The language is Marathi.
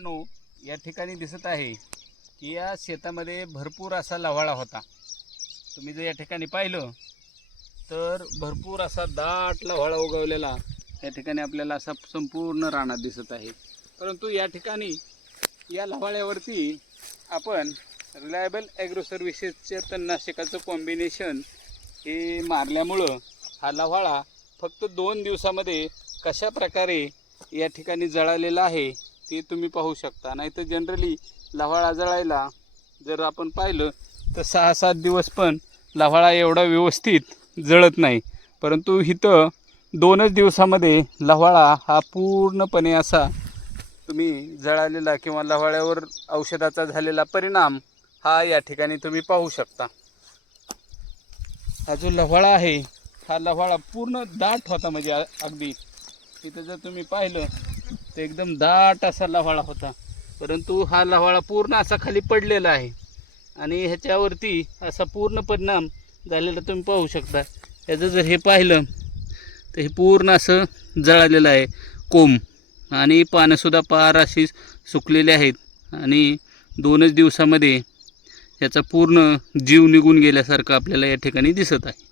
मित्रांनो या ठिकाणी दिसत आहे की या शेतामध्ये भरपूर असा लवाळा होता. तुम्ही जर या ठिकाणी पाहिलं तर भरपूर असा दाट लवाळा उगवलेला या ठिकाणी आपल्याला असा संपूर्ण रानात दिसत आहे. परंतु या ठिकाणी या लवाळ्यावरती आपण रिलायबल ॲग्रो सर्व्हिसेसच्या तणनाशकाचं कॉम्बिनेशन हे मारल्यामुळं हा लव्हाळा फक्त दोन दिवसामध्ये कशा प्रकारे या ठिकाणी जळालेला आहे ते तुम्ही पाहू शकता. नाही तर जनरली लव्हाळा जळायला जर आपण पाहिलं तर सहा सात दिवस पण लव्हाळा एवढा व्यवस्थित जळत नाही. परंतु इथं दोनच दिवसामध्ये लव्हाळा हा पूर्णपणे असा तुम्ही जळालेला किंवा लव्हाळ्यावर औषधाचा झालेला परिणाम हा या ठिकाणी तुम्ही पाहू शकता. हा जो लव्हाळा आहे हा लव्हाळा पूर्ण दाट होता म्हणजे अगदी. तिथं जर तुम्ही पाहिलं तर एकदम दाट असा लव्हाळा होता. परंतु हा लव्हाळा पूर्ण असा खाली पडलेला आहे. आणि ह्याच्यावरती असा पूर्ण परिणाम झालेला तुम्ही पाहू शकता. याचं जर हे पाहिलं तर हे पूर्ण असं जळालेलं आहे कोंब. आणि पानंसुद्धा पार अशी सुकलेली आहेत. आणि दोनच दिवसामध्ये याचा पूर्ण जीव निघून गेल्यासारखं आपल्याला या ठिकाणी दिसत आहे.